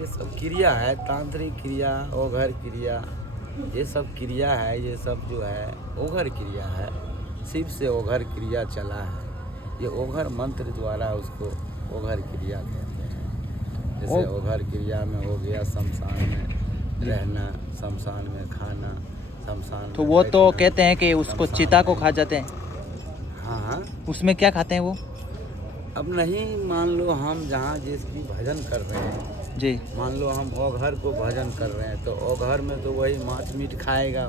ये सब क्रिया है, तांत्रिक क्रिया, ओघर क्रिया, ये सब क्रिया है। ये सब जो है ओघर क्रिया है, शिव से ओघर क्रिया चला है। ये ओघर मंत्र द्वारा उसको ओघर क्रिया कहते हैं। जैसे ओघर क्रिया में हो गया शमशान में रहना, शमशान में खाना, शमशान तो में वो तो बैठना, कहते हैं कि उसको शमशान चिता को में- खा जाते हैं, हाँ हाँ। उसमें क्या खाते हैं वो? अब नहीं, मान लो हम जहाँ जिसकी भजन कर रहे हैं, जी। मान लो हम ओघर को भजन कर रहे हैं तो ओघर में तो वही मांस मीट खाएगा।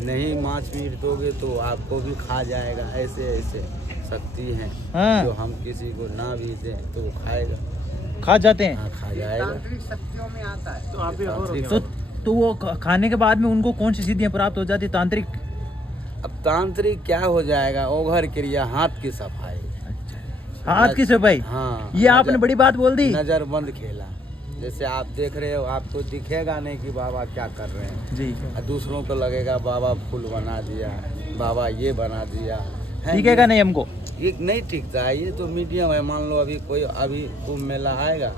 नहीं मांस मीट दोगे तो आपको भी खा जाएगा। ऐसे ऐसे शक्ति हैं हाँ। जो हम किसी को ना भी दें तो वो खाएगा, खा जाते हैं। हाँ खा जाएगा। तांत्रिक शक्तियों में आता है। तो आप भी और तो वो खाने के बाद में उनको कौन सी सिद्धियां प्राप्त हो जाती? तांत्रिक? अब तांत्रिक क्या हो जाएगा? ओघर क्रिया, हाथ की सफाई। हाथ की सफाई? हाँ, ये आपने बड़ी बात बोल दी। नजर बंद खेला। जैसे आप देख रहे हो, आपको दिखेगा नहीं कि बाबा क्या कर रहे हैं जी। और दूसरों को लगेगा बाबा फूल बना दिया, बाबा ये बना दिया है। दिखेगा नहीं हमको। ये नहीं टिकता है, ये तो मीडियम है। मान लो अभी कुंभ मेला आएगा,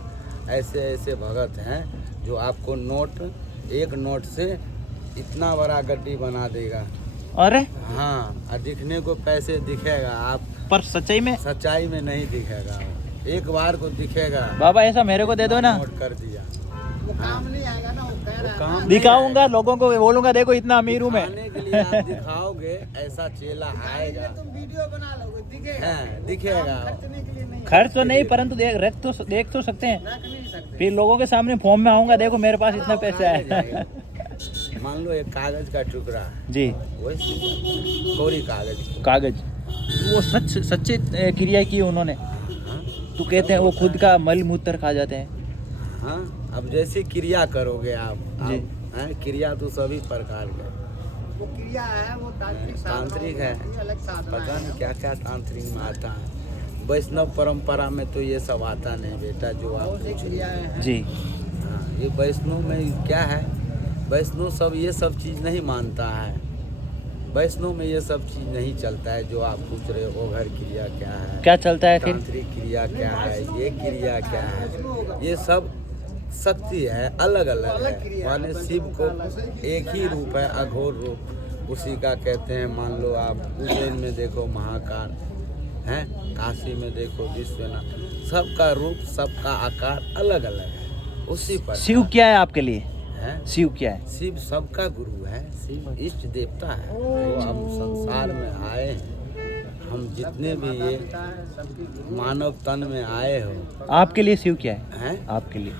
ऐसे ऐसे भगत हैं जो आपको एक नोट से इतना बड़ा गड्डी बना देगा। अरे हाँ, और दिखने को पैसे दिखेगा, आप पर सच्चाई में सच्चाई में नहीं दिखेगा। एक बार को दिखेगा, बाबा ऐसा मेरे को दे दो ना, नोट कर दिया। वो काम नहीं आएगा ना, वो कह रहा है काम नहीं दिखाऊंगा आएगा। लोगों को, बोलूंगा देखो इतना अमीर हूँ मैं। दिखाने के लिए आप दिखाओगे, ऐसा चेला आएगा। तुम वीडियो बना लोगे, दिखेगा। हाँ, दिखेगा। खर्चने के लिए नहीं, खर्च तो नहीं, परंतु देख तो सकते हैं। रख नहीं सकते। फिर लोगों के सामने फॉर्म में आऊंगा, देखो मेरे पास इतना पैसा है। मान लो एक कागज का टुकड़ा है, जी। वही कोरी कागज। कागज वो सच्चे क्रिया की उन्होंने, हाँ, तो कहते हैं वो खुद का मल मूत्र खा जाते हैं। हाँ। अब जैसे क्रिया करोगे आप जी। हैं, क्रिया तो सभी प्रकार के। वो क्रिया है, वो तांत्रिक तांत्रिक है, अलग साधना पता है। नहीं क्या क्या तांत्रिक में आता है। वैष्णव परंपरा में तो ये सब आता नहीं बेटा, जो आप बहुत सी पूछ रहे क्रियाएं हो। हैं। जी। हाँ, ये वैष्णव में क्या है, वैष्णव सब ये सब चीज़ नहीं मानता है। वैष्णव में ये सब चीज़ नहीं चलता है जो आप पूछ रहे हो। ओघर क्रिया क्या है, क्या चलता है फिर? तांत्रिक क्रिया क्या है, ये क्रिया क्या है, ये सब शक्ति है, अलग अलग है। माने शिव को एक ही रूप है, अघोर रूप उसी का कहते हैं। मान लो आप उज्जैन में देखो महाकाल है, काशी में देखो विश्वनाथ, सबका रूप सबका आकार अलग अलग है। उसी पर शिव क्या है आपके लिए? है, शिव क्या है? शिव सबका गुरु है, शिव इष्ट देवता है। जो हम संसार में आए हैं, हम जितने भी ये मानव तन में आए हो, आपके लिए शिव क्या है? हैं, आपके लिए?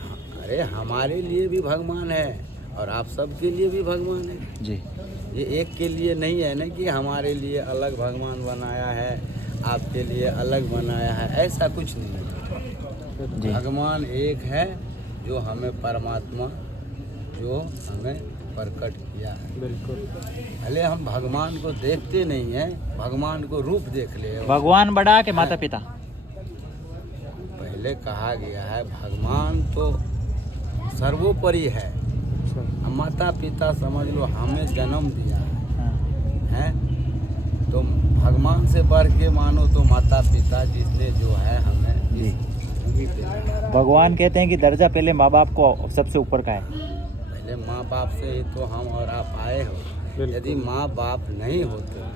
अरे हमारे लिए भी भगवान है और आप सबके लिए भी भगवान है। जी। ये एक के लिए नहीं है ना कि हमारे लिए अलग भगवान बनाया है, आपके लिए अलग बनाया है, ऐसा कुछ नहीं है। जी। भगवान एक है जो हमें परमात्मा जो हमें प्रकट किया है। बिल्कुल। भले हम भगवान को देखते नहीं हैं, भगवान को रूप देख ले। भगवान बड़ा के माता पिता? पहले कहा गया है भगवान तो सर्वोपरि है। हम माता पिता समझ लो, हमें जन्म दिया है, तो भगवान से बढ़ के मानो तो माता पिता जिसने जो है हमें जी। भूमि पे लाया। भगवान कहते हैं कि दर्जा पहले माँ बाप को सबसे ऊपर का है। पहले माँ बाप से ही तो हम और आप आए हो। यदि माँ बाप नहीं होते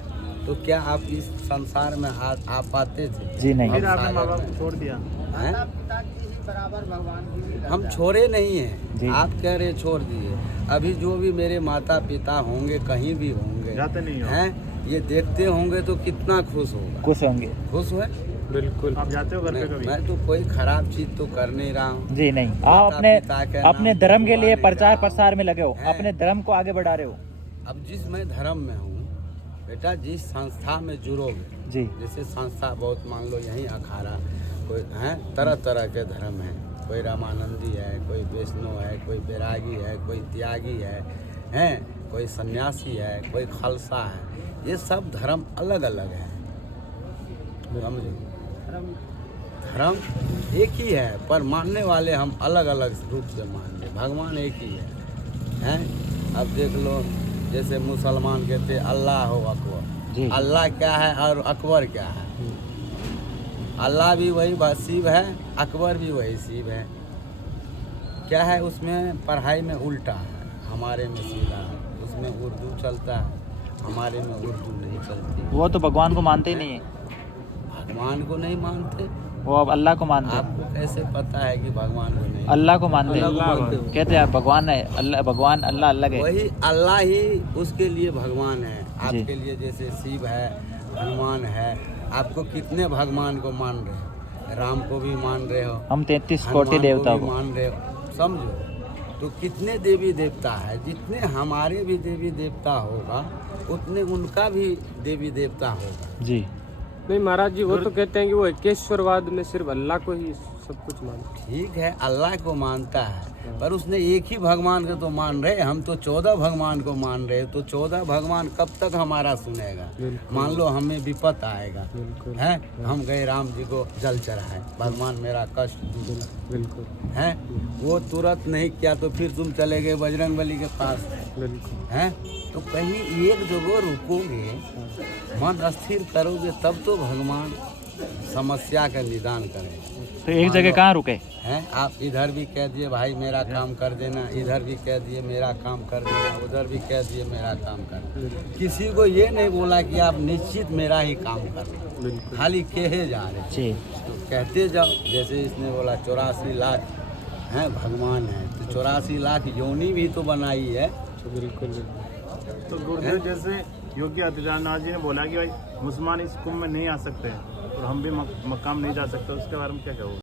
तो क्या आप इस संसार में आ पाते थे? जी नहीं। फिर आपने माँ बाप छोड़ दिया। हैं? माता पिता की ही बराबर भगवान की भी हम दर्जा है। छोड़े नहीं जी। हैं, आप कह रहे छोड़ दिए। अभी जो भी मेरे माता पिता होंगे, कहीं भी होंगे, जाते नहीं हो। हैं, ये देखते होंगे तो कितना खुश होगा। खुश होंगे। खुश हुए? बिल्कुल। आप जाते हो मैं तो कोई खराब चीज तो कर नहीं रहा हूँ। जी नहीं, आप माता अपने पिता के अपने नाम धर्म के को लिए बुला प्रचार लेगा। प्रसार में लगे हो, हैं? अपने धर्म को आगे बढ़ा रहे हो। अब जिस मैं धर्म में हूँ बेटा, जिस संस्था में जुड़ोगे, जी। जैसे संस्था बहुत मान लो यहीं अखाड़ा, कोई हैं तरह तरह के धर्म हैं, कोई रामानंदी है, कोई वैष्णव है, कोई बैरागी है, कोई त्यागी है, हैं, कोई सन्यासी है, कोई खालसा है। ये सब धर्म अलग अलग है, समझे? धर्म एक ही है पर मानने वाले हम अलग अलग रूप से मान ले। भगवान एक ही है, हैं? अब देख लो, जैसे मुसलमान कहते अल्लाह हो अकबर। जी। अल्लाह क्या है और अकबर क्या है? अल्लाह भी वही शिव है, अकबर भी वही शिव है। क्या है उसमें पढ़ाई में उल्टा है, हमारे में सीधा है। उसमें उर्दू चलता है, हमारे में उर्दू नहीं चलती। वो तो भगवान को मानते ही नहीं है, भगवान को नहीं मानते। वो अब अल्लाह को मानते हैं। आपको कैसे पता है कि भगवान को नहीं? अल्लाह को मानते अल्लाह को मानते हैं, हो। कहते हैं भगवान है, अल्लाह भगवान अल्लाह अलग है। वही अल्लाह ही उसके लिए भगवान है। जी। आपके लिए जैसे शिव है, हनुमान है। आपको कितने भगवान को मान रहे हो? राम को भी मान रहे हो, हम 33 हनुमान कोटि देवताओं भी को। मान रहे हो, समझो। तो कितने देवी देवता है, जितने हमारे भी देवी देवता होगा उतने उनका भी देवी देवता होगा। जी। नहीं महाराज जी, वो तो कहते हैं कि वो एकेश्वरवाद में सिर्फ अल्लाह को ही सब कुछ मानते ठीक है, अल्लाह को मानता है, पर उसने एक ही भगवान को तो मान रहे। हम तो 14 भगवान को मान रहे, तो 14 भगवान कब तक हमारा सुनेगा? बिल्कुल। मान लो हमें विपत आएगा, बिल्कुल। है, हम गए राम जी को जल चढ़ाए, भगवान मेरा कष्ट दूर बिल्कुल है। वो तुरंत नहीं किया तो फिर तुम चले गए बजरंग बली के पास, बिल्कुल। है। तो कहीं एक जगह रुकोगे, मन स्थिर करोगे, तब तो भगवान समस्या का निदान करेंगे। तो एक जगह कहाँ रुके? हैं, आप इधर भी कह दिए भाई मेरा काम कर देना, इधर भी कह दिए मेरा काम कर देना, उधर भी कह दिए मेरा काम कर देना। किसी को ये नहीं बोला कि आप निश्चित मेरा ही काम करना, बिल्कुल। खाली कहे जा रहे। जी। तो कहते जाओ, जैसे इसने बोला 84 लाख हैं भगवान है, तो 84 लाख योनि भी तो बनाई है। बिल्कुल। तो गुरुदेव जैसे योगी आदित्यनाथ जी ने बोला कि भाई मुसलमान इस कुंभ में नहीं आ सकते हैं और हम भी मक्काम नहीं जा सकते, उसके बारे में क्या कहोगे?